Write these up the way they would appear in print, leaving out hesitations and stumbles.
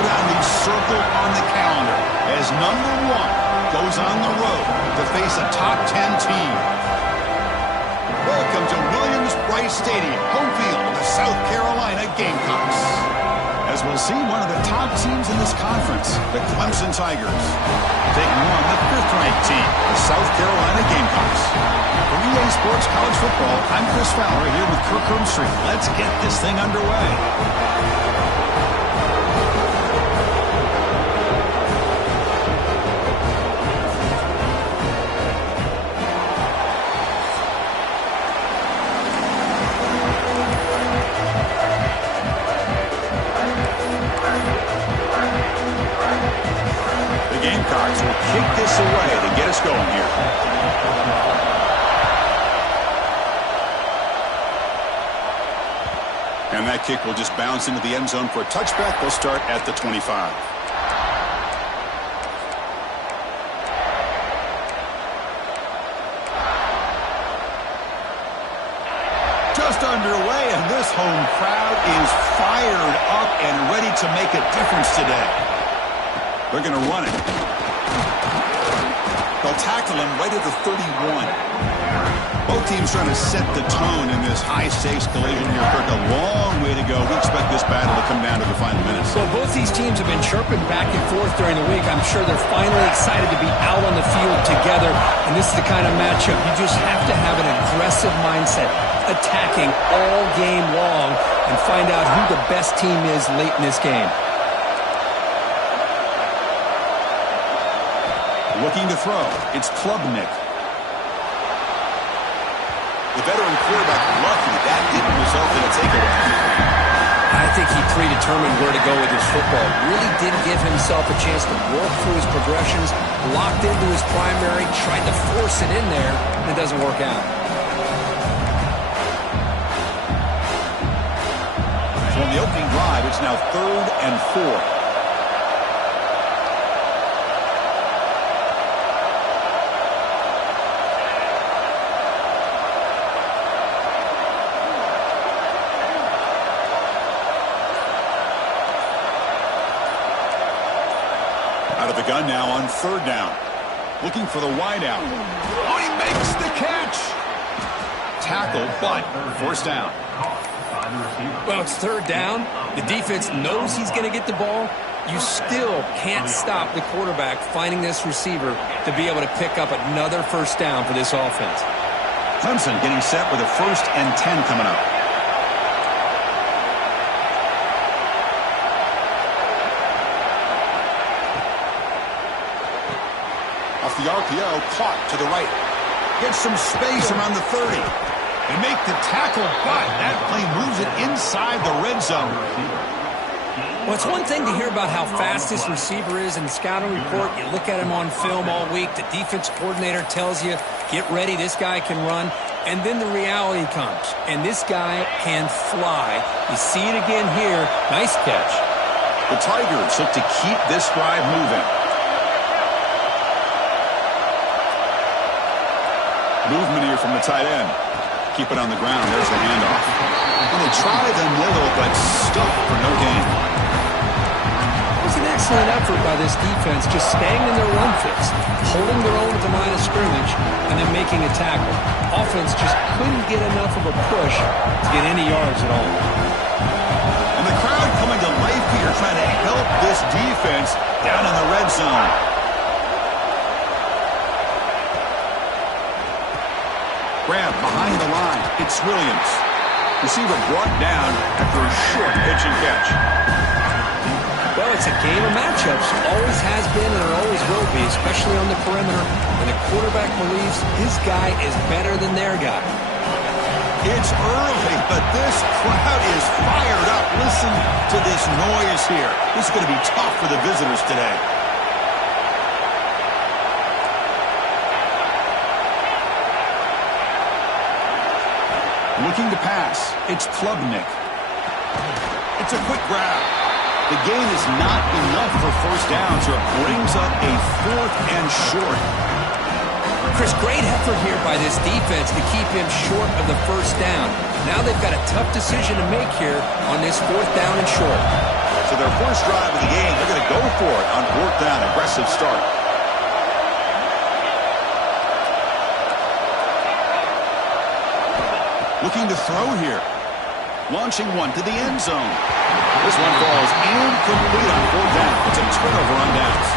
showdown we've circled on the calendar as number 1 goes on the road to face a top 10 team. Welcome to Williams-Brice Stadium, home field of the South Carolina Gamecocks. As we'll see one of the top teams in this conference, the Clemson Tigers, taking on the 5th-ranked team, the South Carolina Gamecocks. For EA Sports College Football, I'm Chris Fowler here with Kirk Herbstreit. Let's get this thing underway. Gamecocks will kick this away to get us going here. And that kick will just bounce into the end zone for a touchback. They'll start at the 25. Just underway, and this home crowd is fired up and ready to make a difference today. They're going to run it. They'll tackle him right at the 31. Both teams trying to set the tone in this high-stakes collision here. Kirk, a long way to go. We expect this battle to come down to the final minutes. Well, both these teams have been chirping back and forth during the week. I'm sure they're finally excited to be out on the field together. And this is the kind of matchup you just have to have an aggressive mindset, attacking all game long, and find out who the best team is late in this game. Looking to throw. It's Klubnik. The veteran quarterback lucky that didn't result in a takeaway. I think he predetermined where to go with his football. Really didn't give himself a chance to work through his progressions, locked into his primary, tried to force it in there, and it doesn't work out. So on the opening drive, it's now 3rd and 4. Out of the gun now on 3rd down. Looking for the wideout. Oh, he makes the catch. Tackle, but 4th down. Well, it's 3rd down. The defense knows he's going to get the ball. You still can't stop the quarterback finding this receiver to be able to pick up another 1st down for this offense. Clemson getting set with a 1st and 10 coming up. Off the RPO, caught to the right. Gets some space around the 30. They make the tackle, but that play moves it inside the red zone. Well, it's one thing to hear about how fast this receiver is in the scouting report. You look at him on film all week. The defense coordinator tells you, get ready, this guy can run. And then the reality comes, and this guy can fly. You see it again here. Nice catch. The Tigers look to keep this drive moving. Movement here from the tight end. Keep it on the ground. There's the handoff. And they try the middle, but stuck for no gain. It was an excellent effort by this defense, just staying in their run fits, holding their own at the line of scrimmage, and then making a tackle. Offense just couldn't get enough of a push to get any yards at all. And the crowd coming to life here, trying to help this defense down in the red zone. Grab behind the line. It's Williams. Receiver brought down after a short pitch and catch. Well, it's a game of matchups. Always has been and it always will be, especially on the perimeter. And the quarterback believes his guy is better than their guy. It's early, but this crowd is fired up. Listen to this noise here. This is going to be tough for the visitors today. Looking to pass. It's Klubnik. It's a quick grab. The gain is not enough for 1st down, so it brings up a 4th and short. Chris, great effort here by this defense to keep him short of the 1st down. Now they've got a tough decision to make here on this 4th down and short. So their first drive of the game, they're going to go for it on fourth down. Aggressive start. Looking to throw here. Launching one to the end zone. This one falls incomplete on fourth down. It's a turnover on downs.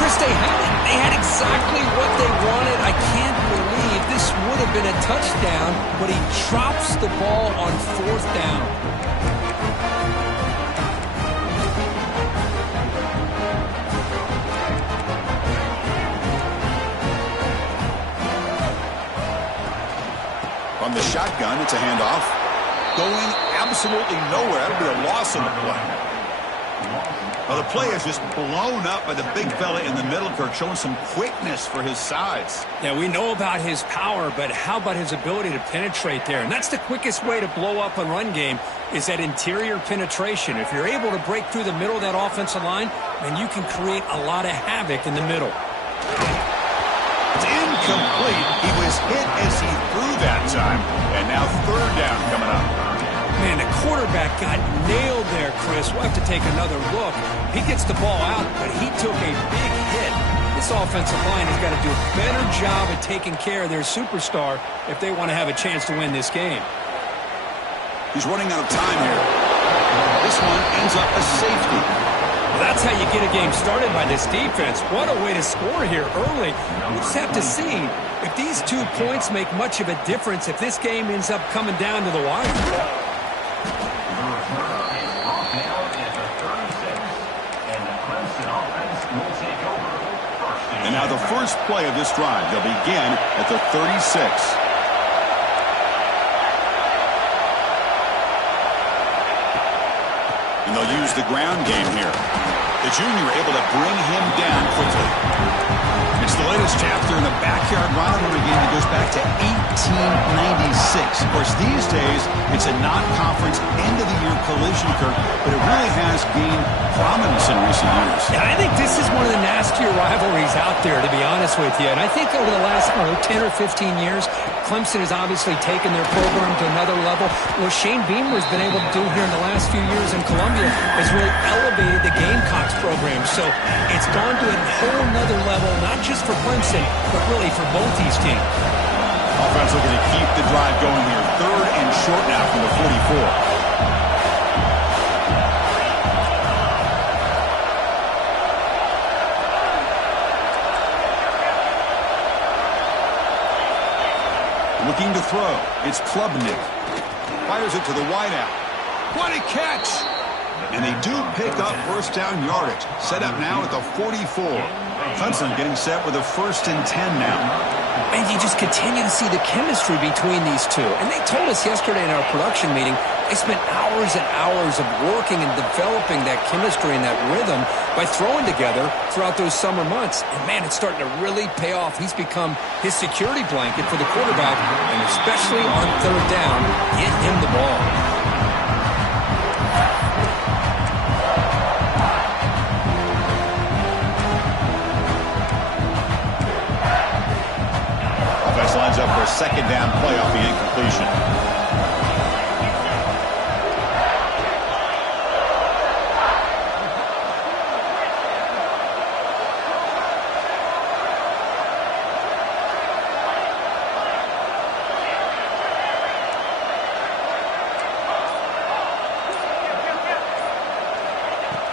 Chris, they had it. They had exactly what they wanted. I can't believe this would have been a touchdown, but he drops the ball on fourth down. From the shotgun, it's a handoff. Going absolutely nowhere. That would be a loss on the play. Well, the play is just blown up by the big fella in the middle, Kirk, showing some quickness for his size. Yeah, we know about his power, but how about his ability to penetrate there? And that's the quickest way to blow up a run game is that interior penetration. If you're able to break through the middle of that offensive line, then you can create a lot of havoc in the middle. It's incomplete. He was hit as he threw that time. And now third down coming up. Man, the quarterback got nailed there, Chris. We'll have to take another look. He gets the ball out, but he took a big hit. This offensive line has got to do a better job at taking care of their superstar if they want to have a chance to win this game. He's running out of time here. This one ends up a safety. Well, that's how you get a game started by this defense. What a way to score here early. We'll just have to see if these 2 points make much of a difference if this game ends up coming down to the wire. And now the first play of this drive. They'll begin at the 36. And they'll use the ground game here. The junior able to bring him down quickly. It's the latest chapter in the backyard rivalry game that goes back to 1896. Of course, these days, it's a non-conference end-of-the-year collision, Kirk, but it really has gained prominence in recent years. Yeah, I think this is one of the nastier rivalries out there, to be honest with you. And I think over the last 10 or 15 years, Clemson has obviously taken their program to another level. What Shane Beamer has been able to do here in the last few years in Columbia has really elevated the Gamecocks program. So it's gone to a whole nother level, not just for Clemson, but really for both these teams. Offense looking to keep the drive going here. Third and short now from the 44. Looking to throw. It's Klubnik. Fires it to the wideout. What a catch! And they do pick up first down yardage. Set up now at the 44. Clemson getting set with a 1st and 10 now. And you just continue to see the chemistry between these two. And they told us yesterday in our production meeting, they spent hours and hours of working and developing that chemistry and that rhythm by throwing together throughout those summer months. And, man, it's starting to really pay off. He's become his security blanket for the quarterback, and especially on third down, get him the ball. Offense lines up for a second down play off the incompletion.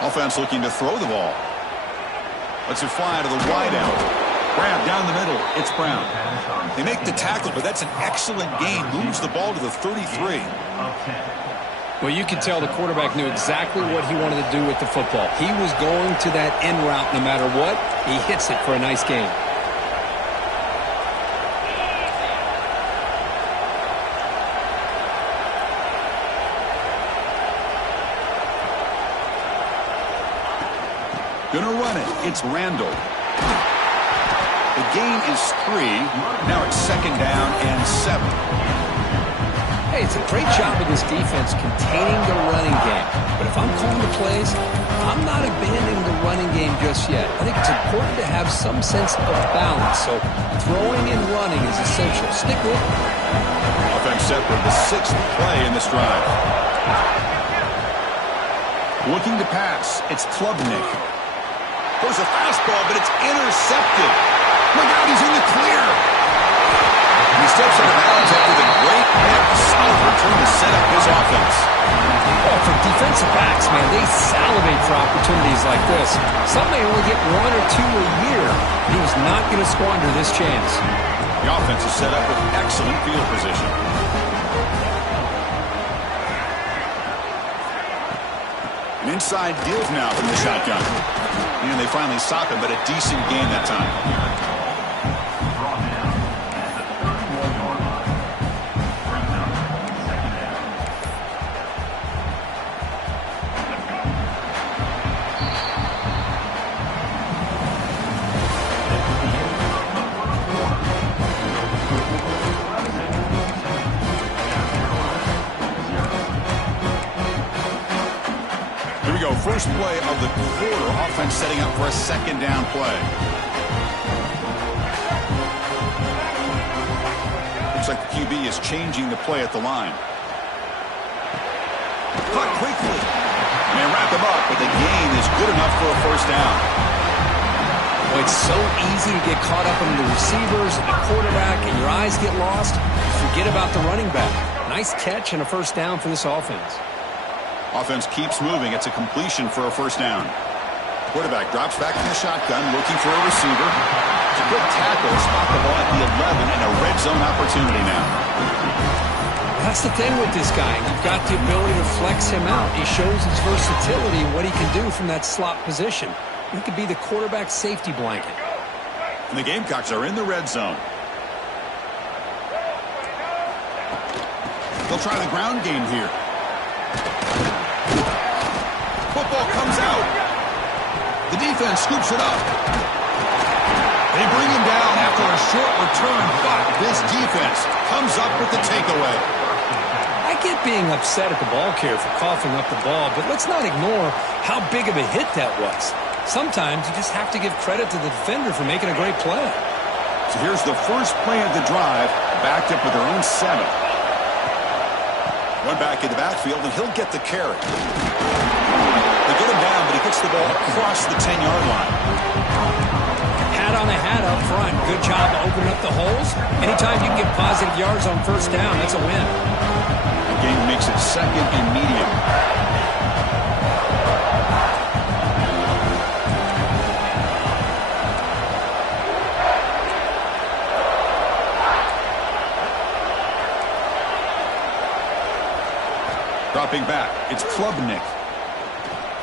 Offense looking to throw the ball. Lets it fly to the wideout. Grab down the middle. It's Brown. They make the tackle, but that's an excellent gain. Moves the ball to the 33. Well, you could tell the quarterback knew exactly what he wanted to do with the football. He was going to that end route no matter what. He hits it for a nice gain. Gonna run it. It's Randall. The gain is 3. Now it's second down and 7. Hey, it's a great job of this defense containing the running game. But if I'm calling the plays, I'm not abandoning the running game just yet. I think it's important to have some sense of balance. So throwing and running is essential. Stick with it. Offense set for the 6th play in this drive. Looking to pass. It's Klubnik. There's a fastball, but it's intercepted. Look out, he's in the clear. He steps out of bounds after the great yet solid return to set up his offense. Well, for defensive backs, man, they salivate for opportunities like this. Some may only get 1 or 2 a year. He was not going to squander this chance. The offense is set up with excellent field position. An inside give now from the shotgun. And they finally stop him, but a decent gain that time. First play of the quarter, offense setting up for a second down play. Looks like the QB is changing the play at the line. Caught quickly. And they wrap him up, but the gain is good enough for a first down. Well, it's so easy to get caught up in the receivers and the quarterback, and your eyes get lost. Forget about the running back. Nice catch and a first down for this offense. Offense keeps moving. It's a completion for a first down. Quarterback drops back in the shotgun, looking for a receiver. It's a good tackle. Spot the ball at the 11 and a red zone opportunity now. That's the thing with this guy. You've got the ability to flex him out. He shows his versatility and what he can do from that slot position. He could be the quarterback's safety blanket. And the Gamecocks are in the red zone. They'll try the ground game here. Football comes out. The defense scoops it up. They bring him down after a short return, but this defense comes up with the takeaway. I get being upset at the ball carrier for coughing up the ball, but let's not ignore how big of a hit that was. Sometimes you just have to give credit to the defender for making a great play. So here's the first play of the drive, backed up with their own 7. One back in the backfield, and he'll get the carry. They get him down, but he gets the ball across the 10-yard line. Hat on a hat up front. Good job opening up the holes. Anytime you can get positive yards on first down, that's a win. The game makes it second and medium. Dropping back, it's Klubnik.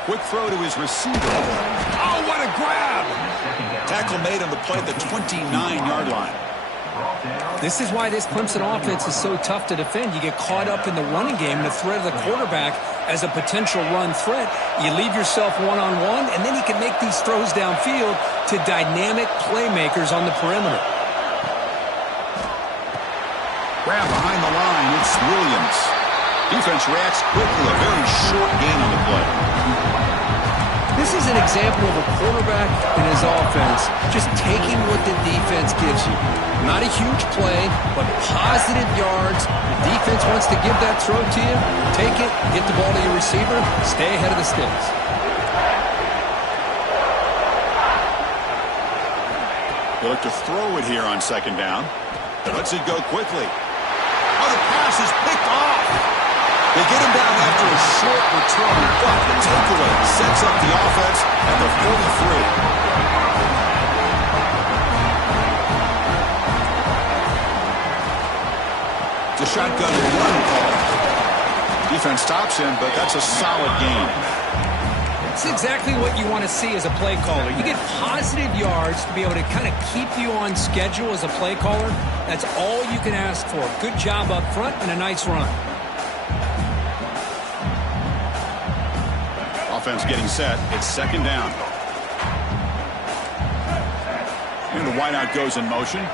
Quick throw to his receiver. Oh, what a grab! Tackle made on the play at the 29-yard line. This is why this Clemson offense is so tough to defend. You get caught up in the running game and the threat of the quarterback as a potential run threat. You leave yourself one-on-one, and then you can make these throws downfield to dynamic playmakers on the perimeter. Grab behind the line, it's Williams. Defense reacts quickly, a very short gain on the play. This is an example of a quarterback and his offense just taking what the defense gives you. Not a huge play, but positive yards. The defense wants to give that throw to you. Take it, get the ball to your receiver, stay ahead of the sticks. They look to throw it here on second down. Lets it go quickly. Oh, the pass is picked off. They get him down after a short return, but the takeaway sets up the offense at the 43. It's a shotgun run call. Defense stops him, but that's a solid gain. It's exactly what you want to see as a play caller. You get positive yards to be able to kind of keep you on schedule as a play caller. That's all you can ask for. Good job up front and a nice run. Offense getting set. It's second down. And the wideout goes in motion.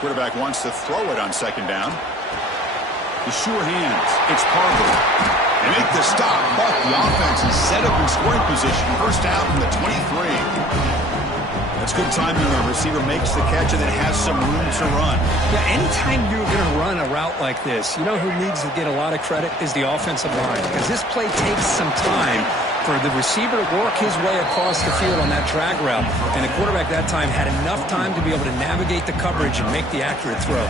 Quarterback wants to throw it on second down. The sure hands. It's Parker. They make the stop, but the offense is set up in scoring position. First down from the 23. That's good timing when the receiver makes the catch and then has some room to run. Yeah, anytime you're going to run a route like this, you know who needs to get a lot of credit is the offensive line, because this play takes some time for the receiver to work his way across the field on that drag route. And the quarterback that time had enough time to be able to navigate the coverage and make the accurate throw.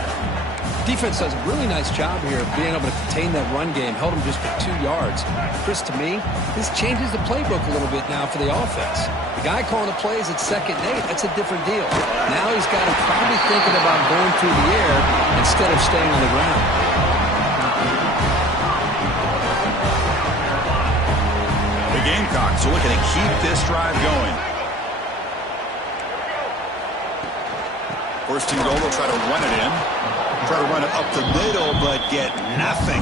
Defense does a really nice job here of being able to contain that run game, held him just for 2 yards. Chris, to me, this changes the playbook a little bit now for the offense. The guy calling the plays at 2nd and 8, that's a different deal. Now he's got him probably thinking about going through the air instead of staying on the ground. The Gamecocks are looking to keep this drive going. First and goal, they'll try to run it in. Try to run it up the middle, but get nothing.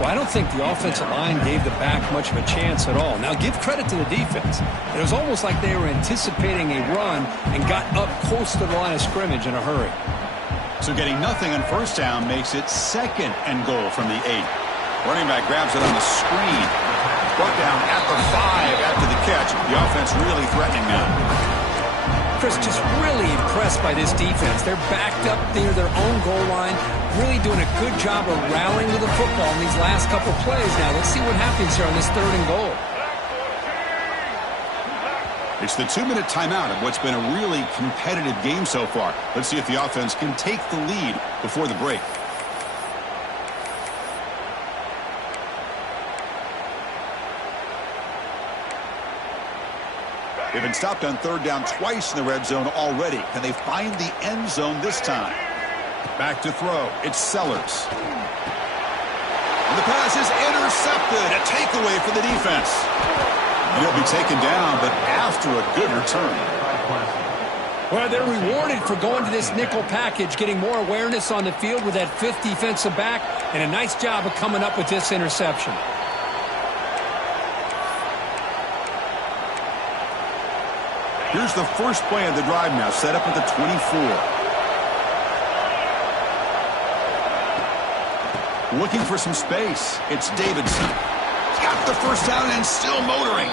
Well, I don't think the offensive line gave the back much of a chance at all. Now, give credit to the defense. It was almost like they were anticipating a run and got up close to the line of scrimmage in a hurry. So getting nothing on first down makes it 2nd and goal from the 8. Running back grabs it on the screen. Brought down at the 5 after the catch. The offense really threatening now. Chris, just really impressed by this defense. They're backed up near their own goal line, really doing a good job of rallying to the football in these last couple plays. Now, let's see what happens here on this 3rd and goal. It's the 2-minute timeout of what's been a really competitive game so far. Let's see if the offense can take the lead before the break. They've been stopped on 3rd down twice in the red zone already. Can they find the end zone this time? Back to throw. It's Sellers. And the pass is intercepted. A takeaway for the defense. And he'll be taken down, but after a good return. Well, they're rewarded for going to this nickel package, getting more awareness on the field with that 5th defensive back, and a nice job of coming up with this interception. Here's the first play of the drive now, set up at the 24. Looking for some space. It's Davidson. He's got the first down and still motoring.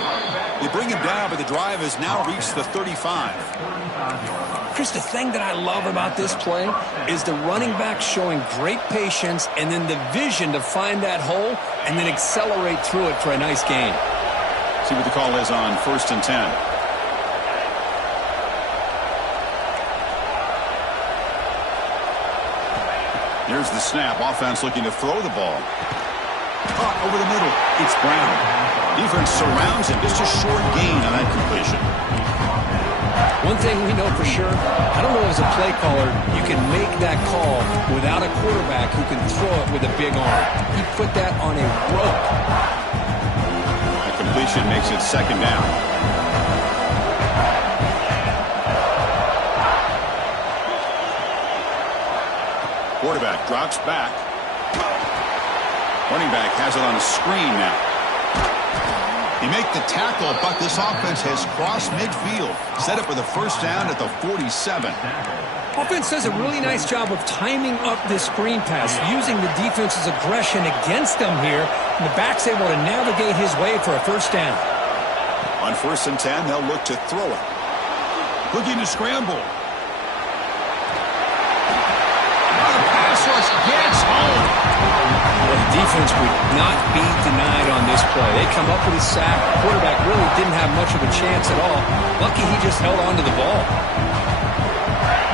They bring him down, but the drive has now reached the 35. Chris, the thing that I love about this play is the running back showing great patience and then the vision to find that hole and then accelerate through it for a nice gain. See what the call is on 1st and 10. Here's the snap. Offense looking to throw the ball. Caught over the middle. It's Brown. Defense surrounds him. Just a short gain on that completion. One thing we know for sure, I don't know as a play caller, you can make that call without a quarterback who can throw it with a big arm. He put that on a rope. The completion makes it 2nd down. Quarterback drops back. Running back has it on a screen now. He make the tackle, but this offense has crossed midfield. Set up with a first down at the 47. Offense does a really nice job of timing up this screen pass, using the defense's aggression against them here. And the back's able to navigate his way for a first down. On 1st and 10, they'll look to throw it. Looking to scramble. Gets home. Well, the defense would not be denied on this play. They come up with a sack. The quarterback really didn't have much of a chance at all. Lucky he just held on to the ball.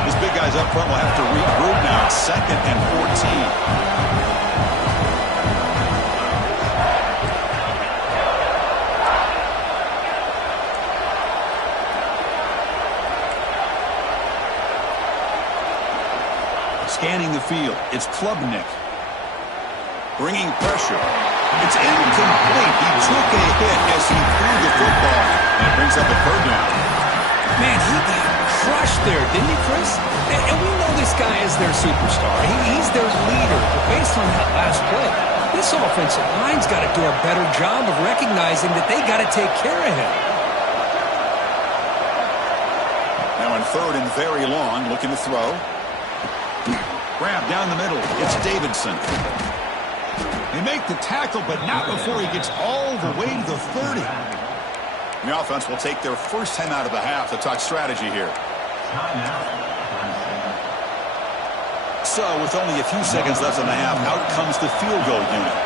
These big guys up front will have to regroup now. It's 2nd and 14. Scanning the field, it's Klubnik. Bringing pressure. It's incomplete. He took a hit as he threw the football. And it brings up a 3rd down. Man, he got crushed there, didn't he, Chris? And we know this guy is their superstar. He's their leader. But based on that last play, this offensive line's got to do a better job of recognizing that they got to take care of him. Now on 3rd and very long, looking to throw. Grab down the middle. It's Davidson. They make the tackle, but not before he gets all the way to the 30. The offense will take their first time out of the half to talk strategy here. So with only a few seconds left in the half, out comes the field goal unit.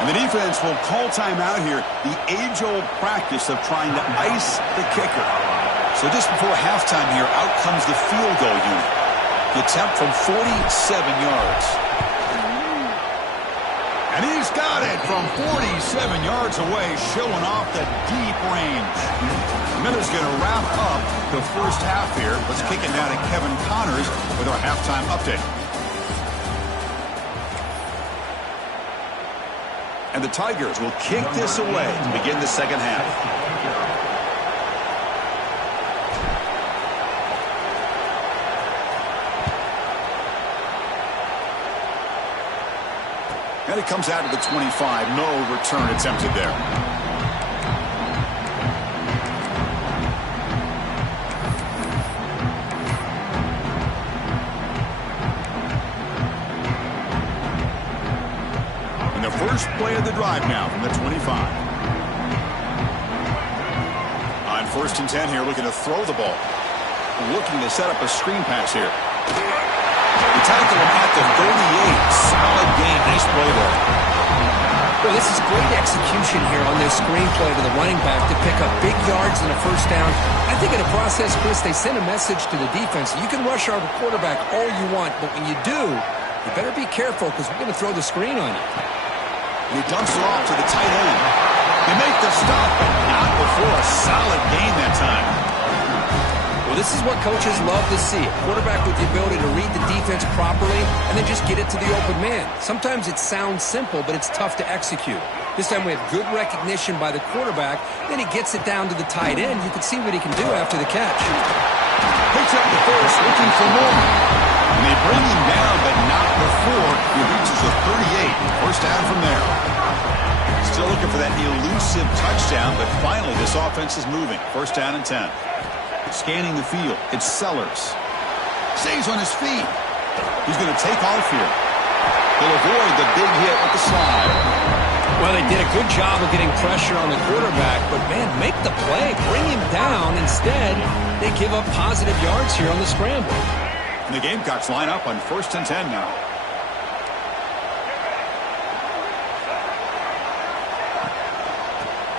And the defense will call timeout here. The age-old practice of trying to ice the kicker. So just before halftime here, out comes the field goal unit. The attempt from 47 yards. And he's got it from 47 yards away, showing off the deep range. Miller's going to wrap up the first half here. Let's kick it down to Kevin Connors with our halftime update. And the Tigers will kick this away to begin the second half. And it comes out to the 25. No return attempted there. And the first play of the drive now from the 25. On 1st and 10 here, looking to throw the ball. Looking to set up a screen pass here. The tackle him at the 38. Solid gain. Nice play there. Well, this is great execution here on this screenplay to the running back to pick up big yards and a first down. I think in the process, Chris, they send a message to the defense. You can rush our quarterback all you want, but when you do, you better be careful because we're going to throw the screen on you. And he dumps it off to the tight end. They make the stop, but not before a solid gain that time. Well, this is what coaches love to see. A quarterback with the ability to read the defense properly and then just get it to the open man. Sometimes it sounds simple, but it's tough to execute. This time we have good recognition by the quarterback. Then he gets it down to the tight end. You can see what he can do after the catch. Picks up the first, looking for more. And they bring him down, but not before he reaches the 38. First down from there. Still looking for that elusive touchdown, but finally this offense is moving. First down and 10. Scanning the field, it's Sellers. Stays on his feet. He's going to take off here. He'll avoid the big hit with the slide. Well, they did a good job of getting pressure on the quarterback, but, man, make the play. Bring him down. Instead, they give up positive yards here on the scramble. And the Gamecocks line up on 1st and 10 now.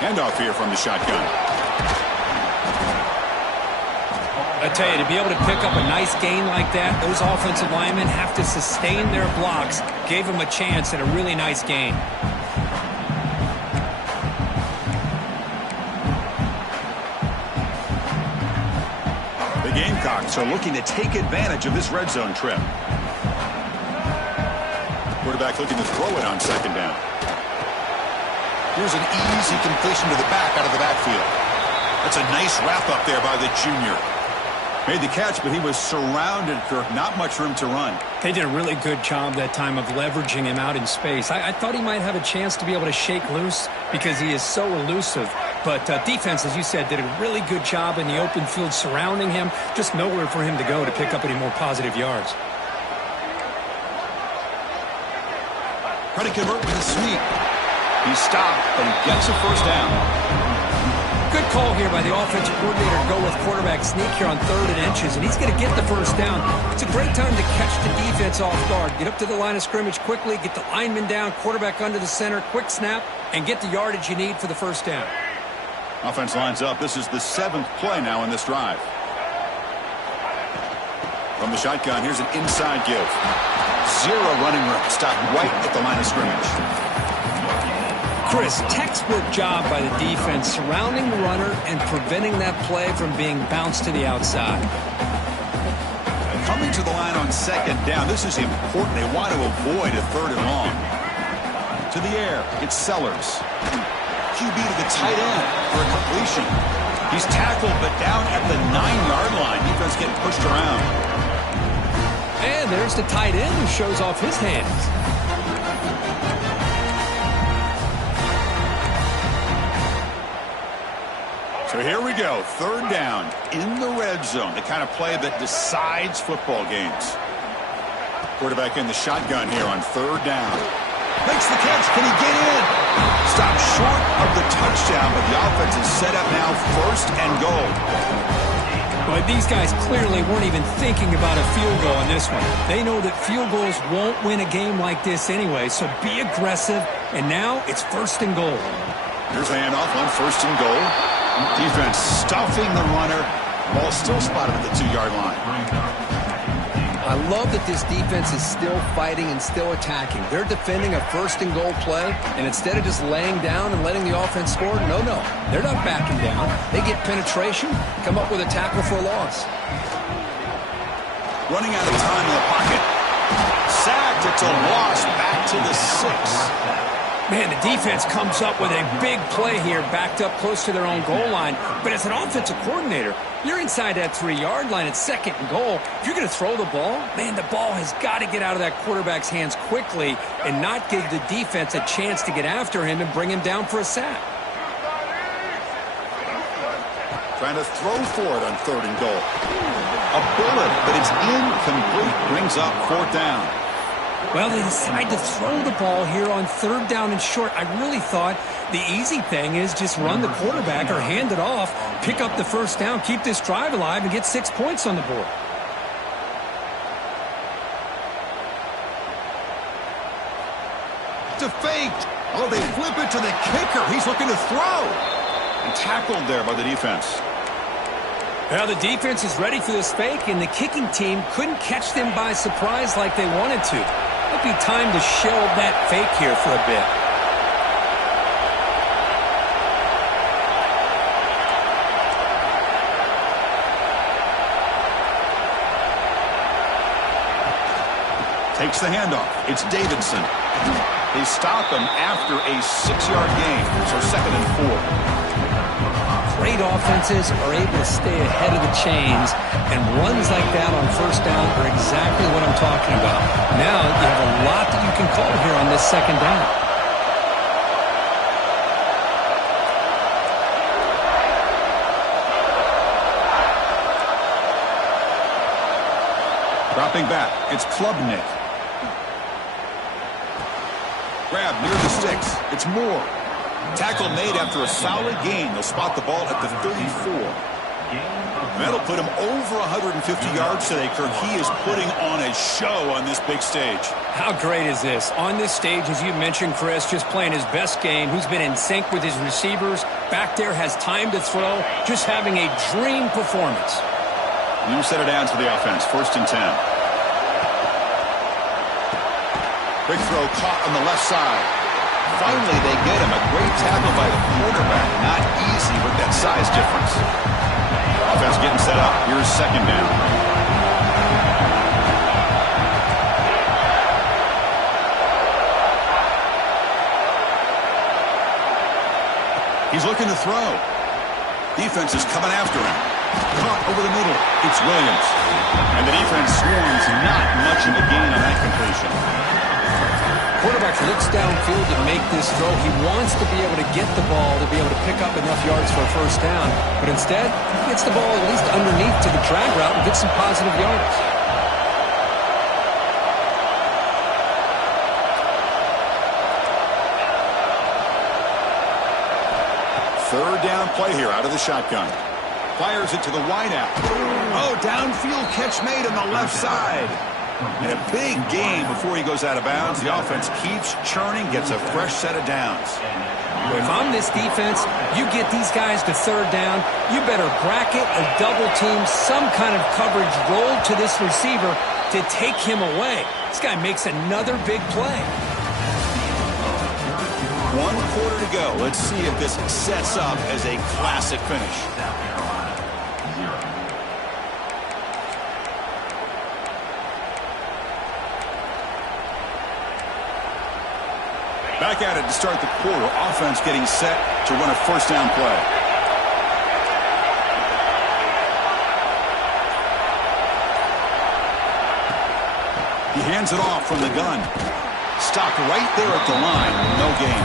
Handoff here from the shotgun. I tell you, to be able to pick up a nice gain like that, those offensive linemen have to sustain their blocks. Gave them a chance at a really nice gain. The Gamecocks are looking to take advantage of this red zone trip. Quarterback looking to throw it on 2nd down. Here's an easy completion to the back out of the backfield. That's a nice wrap up there by the junior. Made the catch, but he was surrounded, Kirk. Not much room to run. They did a really good job that time of leveraging him out in space. I thought he might have a chance to be able to shake loose because he is so elusive. But defense, as you said, did a really good job in the open field surrounding him. Just nowhere for him to go to pick up any more positive yards. Trying to convert with a sweep. He stopped, but he gets a first down. Good call here by the offensive coordinator to go with quarterback sneak here on 3rd and inches, and he's going to get the first down. It's a great time to catch the defense off guard. Get up to the line of scrimmage quickly, get the lineman down, quarterback under the center, quick snap, and get the yardage you need for the first down. Offense lines up. This is the 7th play now in this drive. From the shotgun, here's an inside give. Zero running room. Stopped right at the line of scrimmage. Chris, textbook job by the defense surrounding the runner and preventing that play from being bounced to the outside. Coming to the line on 2nd down. This is important. They want to avoid a 3rd and long. To the air. It's Sellers. QB to the tight end for a completion. He's tackled, but down at the 9-yard line. Defense getting pushed around. And there's the tight end who shows off his hands. So here we go, 3rd down in the red zone, the kind of play that decides football games. Quarterback in the shotgun here on 3rd down. Makes the catch. Can he get in? Stopped short of the touchdown, but the offense is set up now 1st and goal. Well, these guys clearly weren't even thinking about a field goal in this one. They know that field goals won't win a game like this anyway, so be aggressive. And now it's 1st and goal. Here's a handoff on 1st and goal. Defense stuffing the runner. Ball still spotted at the 2-yard line. I love that this defense is still fighting and still attacking. They're defending a 1st and goal play, and instead of just laying down and letting the offense score, no. They're not backing down. They get penetration, come up with a tackle for a loss. Running out of time in the pocket. Sacked. It's a loss back to the 6. Man, the defense comes up with a big play here, backed up close to their own goal line. But as an offensive coordinator, you're inside that 3-yard line at 2nd and goal. If you're going to throw the ball, man, the ball has got to get out of that quarterback's hands quickly and not give the defense a chance to get after him and bring him down for a sack. Trying to throw for it on 3rd and goal. A bullet, but it's incomplete. Brings up 4th down. Well, they decide to throw the ball here on 3rd down and short. I really thought the easy thing is just run the quarterback or hand it off, pick up the 1st down, keep this drive alive, and get 6 points on the board. To fake. Oh, they flip it to the kicker. He's looking to throw. And tackled there by the defense. Well, the defense is ready for this fake, and the kicking team couldn't catch them by surprise like they wanted to. Might be time to shelve that fake here for a bit. Takes the handoff. It's Davidson. They stop him after a 6-yard gain. So 2nd and 4. Great offenses are able to stay ahead of the chains, and runs like that on 1st down are exactly what I'm talking about. Now you have a lot that you can call here on this 2nd down. Dropping back, it's Klubnik. Grab near the sticks. It's Moore. Tackle made after a solid gain. They'll spot the ball at the 34. And that'll put him over 150 yards today, Kirk. He is putting on a show on this big stage. How great is this? On this stage, as you mentioned, Chris, just playing his best game. He's been in sync with his receivers. Back there, has time to throw. Just having a dream performance. New set of downs for the offense. 1st and 10. Big throw caught on the left side. Finally, they get him. A great tackle by the quarterback. Not easy with that size difference. Offense getting set up. Here's 2nd down. He's looking to throw. Defense is coming after him. Caught over the middle. It's Williams. And the defense swarms. Not much of a gain on that completion. Quarterback looks downfield to make this throw. He wants to be able to get the ball to be able to pick up enough yards for a 1st down. But instead, he gets the ball at least underneath to the drag route and gets some positive yards. 3rd down play here out of the shotgun. Fires it to the wideout. Oh, downfield catch made on the left side. And a big game before he goes out of bounds. The offense keeps churning, gets a fresh set of downs. If I'm this defense, you get these guys to 3rd down, you better bracket or double team, some kind of coverage rolled to this receiver to take him away. This guy makes another big play. 1 quarter to go. Let's see if this sets up as a classic finish. Back at it to start the quarter. Offense getting set to run a 1st down play. He hands it off from the gun. Stopped right there at the line. No gain.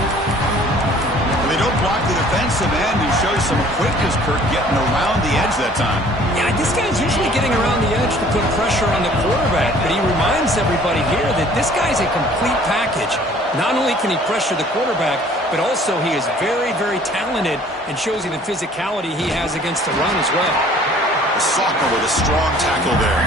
They don't block the defensive end. He shows some quickness, Kirk, getting around the edge that time. Yeah, this guy's usually getting around the edge to put pressure on the quarterback, but he reminds everybody here that this guy's a complete package. Not only can he pressure the quarterback, but also he is very, very talented and shows you the physicality he has against the run as well. A soccer with a strong tackle there.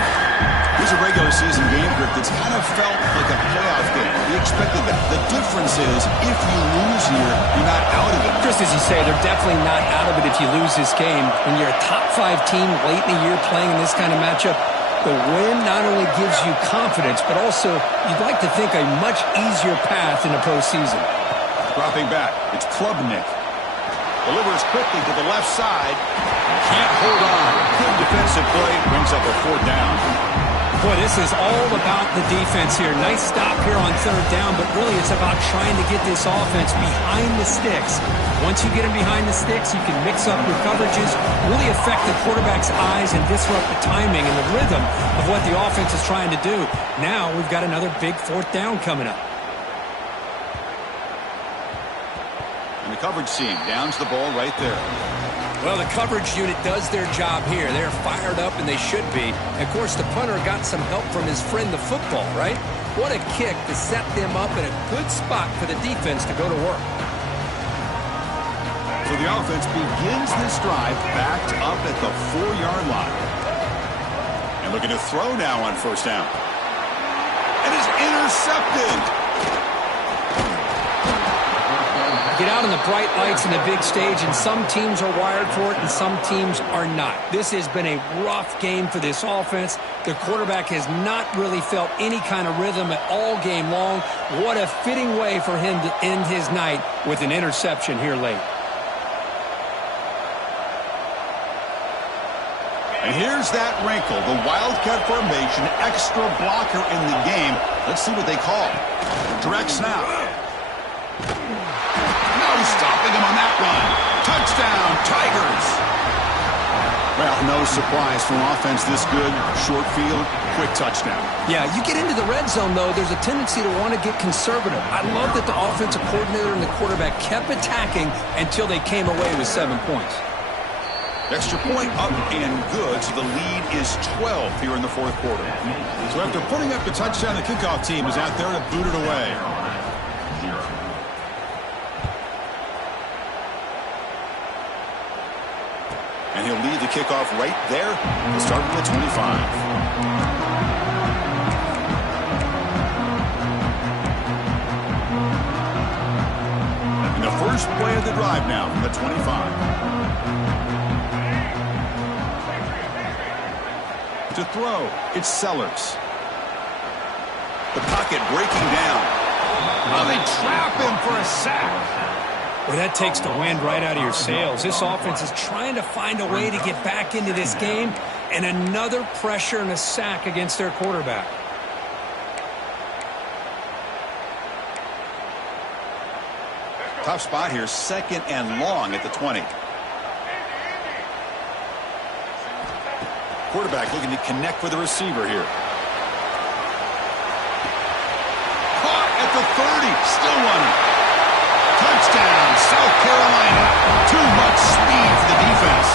Here's a regular season game group that's kind of felt like a playoff game. We expected that. The difference is if you lose here, you're not out of it. Just as you say, they're definitely not out of it if you lose this game. When you're a top-5 team late in the year playing in this kind of matchup, the win not only gives you confidence, but also you'd like to think a much easier path in the postseason. Dropping back, it's Klubnik. Delivers quickly to the left side. Can't hold on. Good defensive play. Brings up a 4th down. Boy, this is all about the defense here. Nice stop here on 3rd down, but really it's about trying to get this offense behind the sticks. Once you get them behind the sticks, you can mix up your coverages, really affect the quarterback's eyes and disrupt the timing and the rhythm of what the offense is trying to do. Now we've got another big 4th down coming up. And the coverage team downs the ball right there. Well, the coverage unit does their job here. They're fired up, and they should be. Of course, the punter got some help from his friend, the football, right? What a kick to set them up in a good spot for the defense to go to work. So the offense begins this drive backed up at the 4-yard line. And looking to throw now on 1st down. And is intercepted. Get out in the bright lights in the big stage, and some teams are wired for it and some teams are not. This has been a rough game for this offense. The quarterback has not really felt any kind of rhythm at all game long. What a fitting way for him to end his night with an interception here late. And here's that wrinkle, the Wildcat formation, extra blocker in the game. Let's see what they call. Direct snap. Stopping him on that one. Touchdown, Tigers. Well, no surprise from offense this good. Short field, quick touchdown. Yeah, you get into the red zone, though, there's a tendency to want to get conservative. I love that the offensive coordinator and the quarterback kept attacking until they came away with 7 points. Extra point up and good, so the lead is 12 here in the 4th quarter. So after putting up the touchdown, the kickoff team is out there to boot it away. And he'll lead the kickoff right there. We'll start with the 25. And the first play of the drive now from the 25. To throw, it's Sellers. The pocket breaking down. Oh, they trap him for a sack. Well, that takes the wind right out of your sails. This offense is trying to find a way to get back into this game, and another pressure and a sack against their quarterback. Tough spot here, 2nd and long at the 20. Quarterback looking to connect with the receiver here. Caught at the 30, still running. Touchdown, South Carolina. Too much speed for the defense.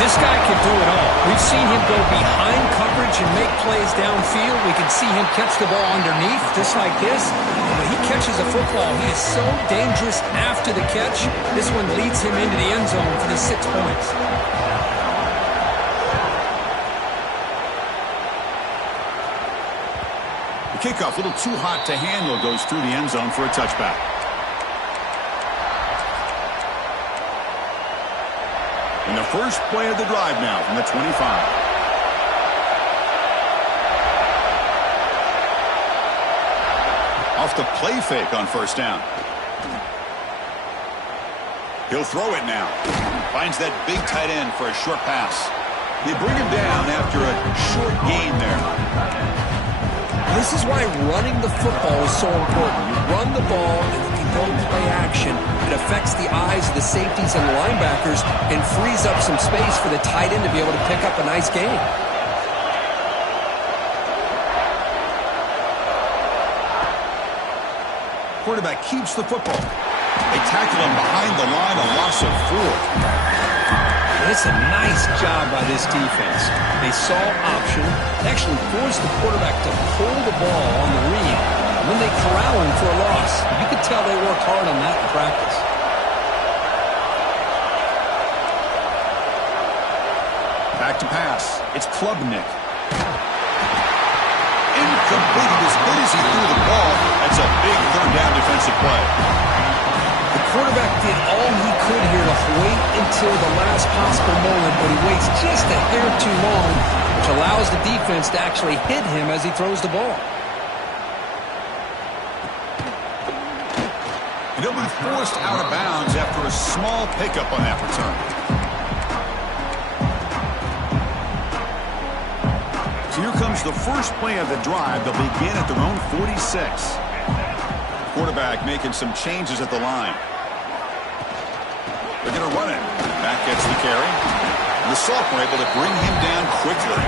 This guy can do it all. We've seen him go behind coverage and make plays downfield. We can see him catch the ball underneath, just like this. When he catches a football, he is so dangerous after the catch. This one leads him into the end zone for the 6 points. The kickoff, a little too hot to handle, goes through the end zone for a touchback. And the first play of the drive now from the 25. Off the play fake on 1st down. He'll throw it now. Finds that big tight end for a short pass. They bring him down after a short gain there. This is why running the football is so important. You run the ball and you can go play action. It affects the eyes of the safeties and linebackers and frees up some space for the tight end to be able to pick up a nice gain. Quarterback keeps the football. They tackle him behind the line, a loss of 4. It's a nice job by this defense. They saw option, actually forced the quarterback to pull the ball on the read, and then they corral him for a loss. You could tell they worked hard on that in practice. Back to pass. It's Klubnik. Incomplete. As good as he threw the ball, that's a big third down defensive play. The quarterback did all he could here to wait until the last possible moment, but he waits just a hair too long, which allows the defense to actually hit him as he throws the ball. And he'll be forced out of bounds after a small pickup on that return. So here comes the first play of the drive. They'll begin at their own 46. Quarterback making some changes at the line. They're going to run it. Back gets the carry. And the sophomore able to bring him down quickly.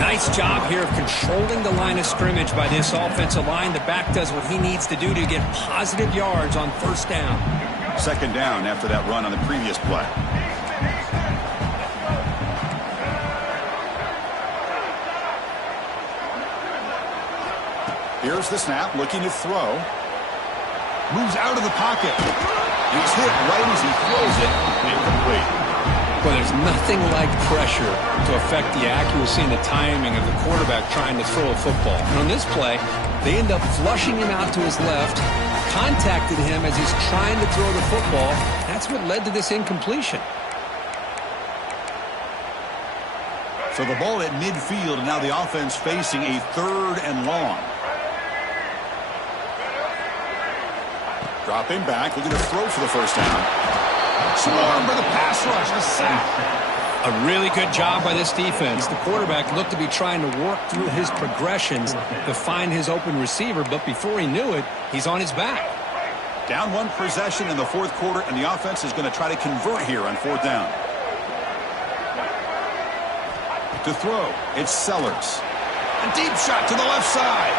Nice job here of controlling the line of scrimmage by this offensive line. The back does what he needs to do to get positive yards on first down. Second down after that run on the previous play. Here's the snap, looking to throw. Moves out of the pocket. He's hit right as he throws it. Incomplete. Well, there's nothing like pressure to affect the accuracy and the timing of the quarterback trying to throw a football. And on this play, they end up flushing him out to his left, contacted him as he's trying to throw the football. That's what led to this incompletion. So the ball at midfield, and now the offense facing a 3rd and long. Dropping back, looking to throw for the first down. Swarmed by the pass rush, a sack. A really good job by this defense. The quarterback looked to be trying to work through his progressions to find his open receiver, but before he knew it, he's on his back. Down 1 possession in the 4th quarter, and the offense is going to try to convert here on 4th down. To throw, it's Sellers. A deep shot to the left side.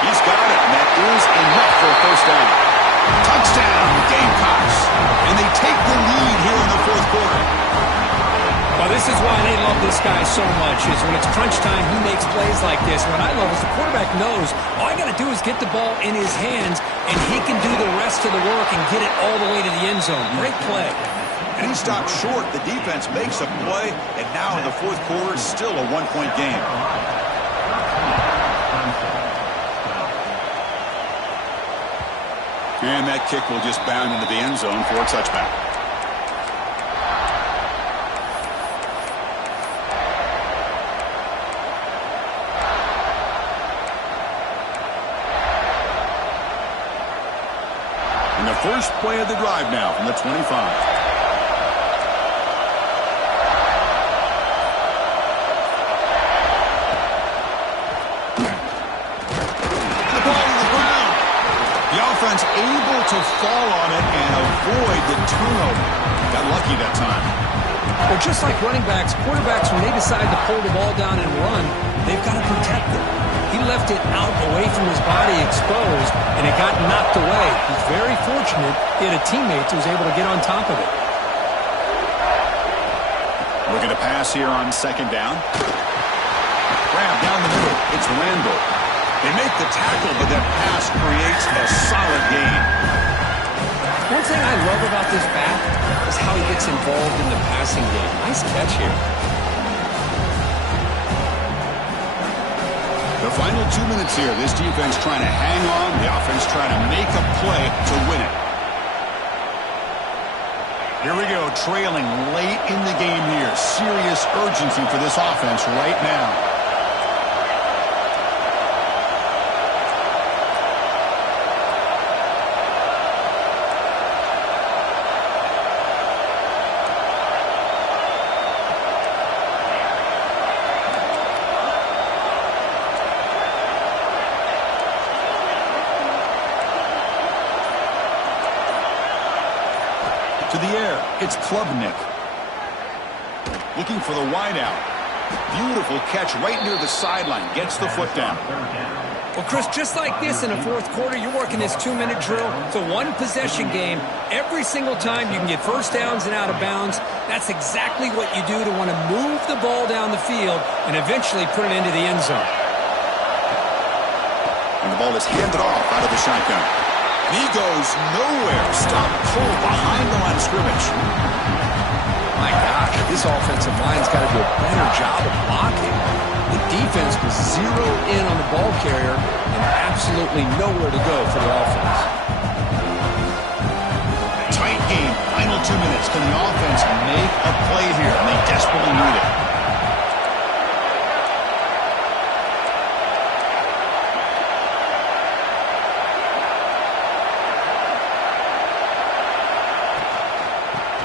He's got it, and that is enough for a first down. Touchdown, Gamecocks. And they take the lead here in the 4th quarter. Well, this is why they love this guy so much, is when it's crunch time, he makes plays like this. What I love is the quarterback knows all I got to do is get the ball in his hands, and he can do the rest of the work and get it all the way to the end zone. Great play. And he stopped short. The defense makes a play, and now in the 4th quarter, still a 1-point game. And that kick will just bound into the end zone for a touchback. And the first play of the drive now from the 25. Able to fall on it and avoid the turnover. Got lucky that time. Well, just like running backs, quarterbacks, when they decide to pull the ball down and run, they've got to protect it. He left it out away from his body exposed, and it got knocked away. He's very fortunate he had a teammate who was able to get on top of it. Looking to pass here on 2nd down. Grab down the middle. It's Randall. They make the tackle, but that pass creates a solid gain. One thing I love about this back is how he gets involved in the passing game. Nice catch here. The final 2 minutes here. This defense trying to hang on. The offense trying to make a play to win it. Here we go, trailing late in the game here. Serious urgency for this offense right now. To the air, it's Klubnik. Looking for the wideout. Beautiful catch right near the sideline. Gets the foot down. Well, Chris, just like this in the fourth quarter, you're working this 2-minute drill. It's a one-possession game. Every single time you can get first downs and out of bounds. That's exactly what you do to want to move the ball down the field and eventually put it into the end zone. And the ball is handed off out of the shotgun. And he goes nowhere. Stop pull behind the line of scrimmage. My gosh, this offensive line's got to do a better job of blocking. The defense was zeroed in on the ball carrier and absolutely nowhere to go for the offense. Tight game. Final 2 minutes. Can the offense make a play here? And they desperately need it.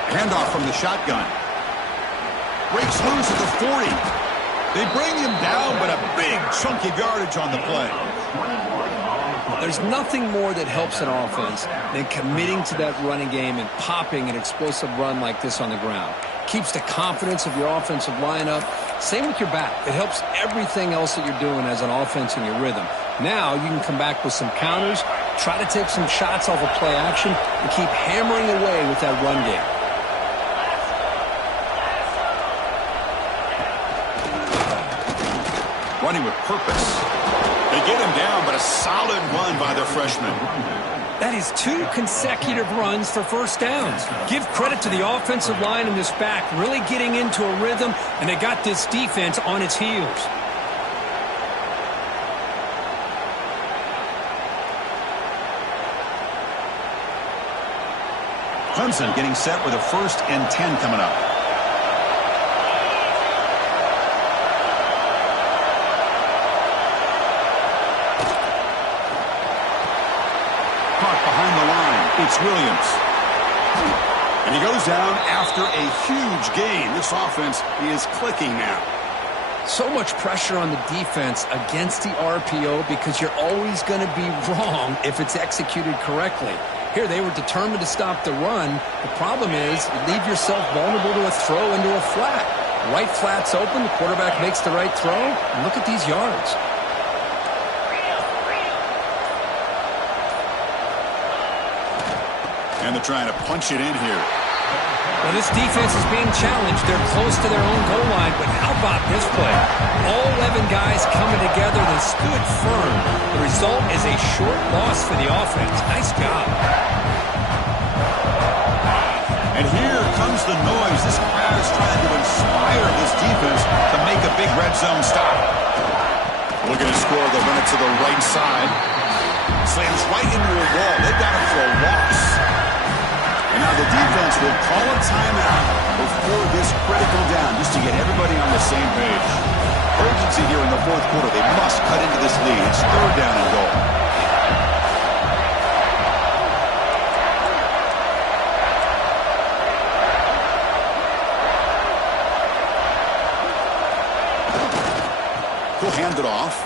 Handoff from the shotgun. Breaks loose at the 40. They bring him down, but a big chunk of yardage on the play. There's nothing more that helps an offense than committing to that running game and popping an explosive run like this on the ground. Keeps the confidence of your offensive line up. Same with your back. It helps everything else that you're doing as an offense in your rhythm. Now you can come back with some counters, try to take some shots off of play action, and keep hammering away with that run game. Running with purpose. They get him down, but a solid run by their freshman. That is 2 consecutive runs for first downs. Give credit to the offensive line and this back really getting into a rhythm, and they got this defense on its heels. Clemson getting set with a 1st and 10 coming up. It's Williams. And he goes down after a huge gain. This offense is clicking now. So much pressure on the defense against the RPO because you're always going to be wrong if it's executed correctly. Here, they were determined to stop the run. The problem is you leave yourself vulnerable to a throw into a flat. Right flat's open. The quarterback makes the right throw. And look at these yards. And they're trying to punch it in here. Well, this defense is being challenged. They're close to their own goal line, but how about this play? All 11 guys coming together. They stood firm. The result is a short loss for the offense. Nice job. And here comes the noise. This crowd is trying to inspire this defense to make a big red zone stop. Looking to score. They'll run it to the right side. Slams right into a wall. They've got him for a loss. And now the defense will call a timeout before this critical down just to get everybody on the same page. Urgency here in the fourth quarter. They must cut into this lead. It's 3rd down and goal. He'll hand it off.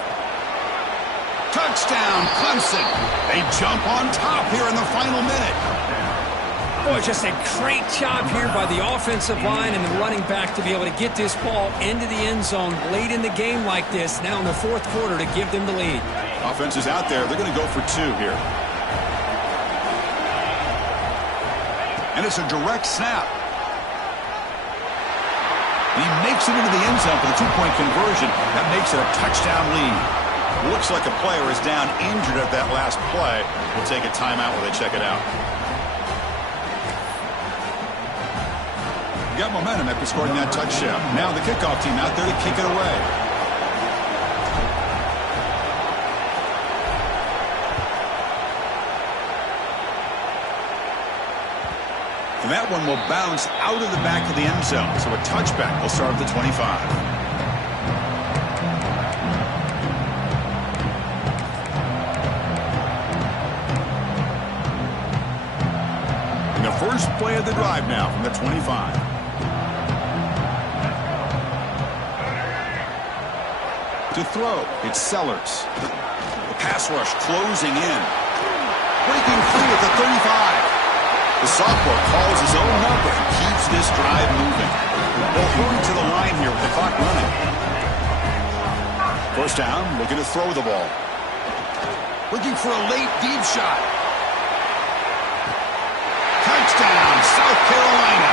Touchdown, Clemson. They jump on top here in the final minute. Boy, just a great job here by the offensive line and the running back to be able to get this ball into the end zone late in the game like this, now in the fourth quarter, to give them the lead. Offense is out there. They're going to go for 2 here. And it's a direct snap. He makes it into the end zone for the 2-point conversion. That makes it a touchdown lead. Looks like a player is down injured at that last play. We'll take a timeout while they check it out. Got momentum after scoring that touchdown. Now the kickoff team out there to kick it away. And that one will bounce out of the back of the end zone. So a touchback will start at the 25. And the first play of the drive now from the 25. To throw, it's Sellers. The pass rush closing in. Breaking free at the 35. The sophomore calls his own number and keeps this drive moving. They'll hurry to the line here with the clock running. First down, looking to throw the ball. Looking for a late deep shot. Touchdown, South Carolina.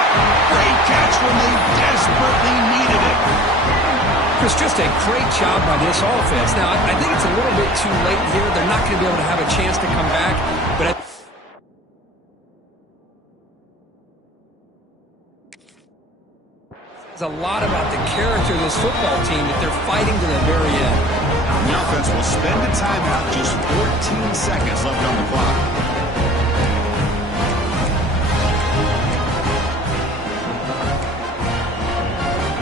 Great catch when they desperately needed it. Chris, just a great job by this offense. Now, I think it's a little bit too late here. They're not going to be able to have a chance to come back. But it's a lot about the character of this football team that they're fighting to the very end. The offense will spend a timeout, just 14 seconds left on the clock.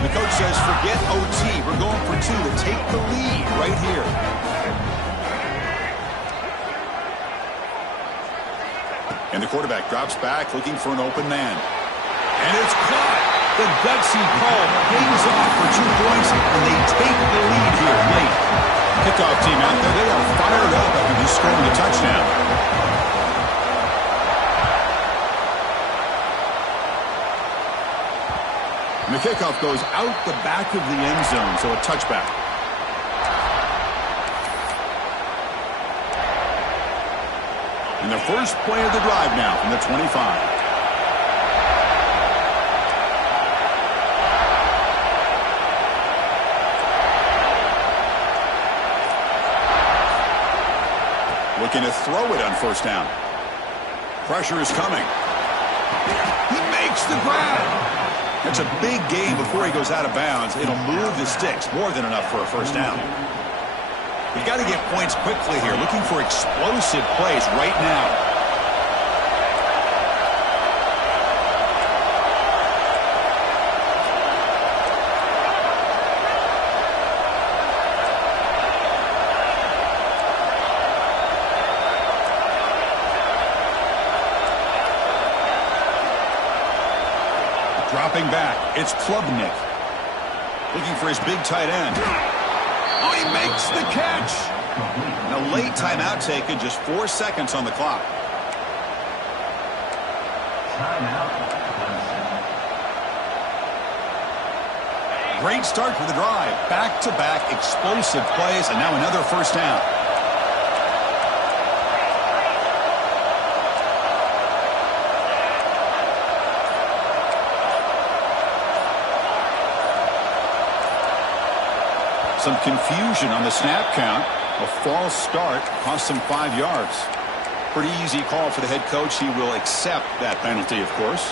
The coach says, forget OT. We're going for 2 to take the lead right here. And the quarterback drops back, looking for an open man. And it's caught. The gutsy call pays off for 2 points, and they take the lead here late. Kickoff team out there, they are fired up after just scoring a touchdown. And the kickoff goes out the back of the end zone, so a touchback. And the first play of the drive now from the 25. Looking to throw it on first down. Pressure is coming. He makes the grab. It's a big gain before he goes out of bounds. It'll move the sticks, more than enough for a first down. You've got to get points quickly here. Looking for explosive plays right now. Dropping back, it's Klubnik. Looking for his big tight end. Oh, he makes the catch. And a late timeout taken, just 4 seconds on the clock. Great start for the drive. Back-to-back explosive plays, and now another first down. Some confusion on the snap count. A false start cost him 5 yards. Pretty easy call for the head coach. He will accept that penalty, of course.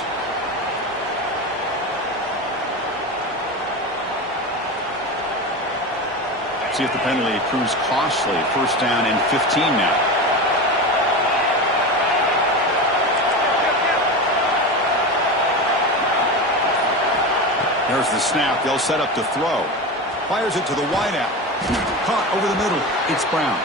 See if the penalty proves costly. First down and 15 now. There's the snap. They'll set up to throw. Fires it to the wideout. Caught over the middle. It's Brown.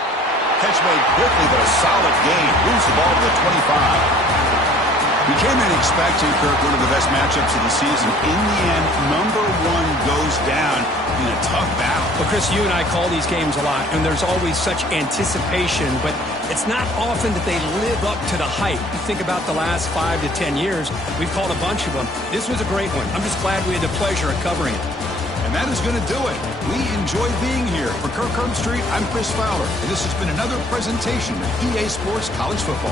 Catch made quickly, but a solid gain. Moves the ball to the 25. We came in expecting, Kirk, one of the best matchups of the season. In the end, number 1 goes down in a tough battle. Well, Chris, you and I call these games a lot, and there's always such anticipation, but it's not often that they live up to the hype. You think about the last 5 to 10 years, we've called a bunch of them. This was a great one. I'm just glad we had the pleasure of covering it. And that is going to do it. We enjoyed being here. For Kirk Herbstreit, I'm Chris Fowler, and this has been another presentation of EA Sports College Football.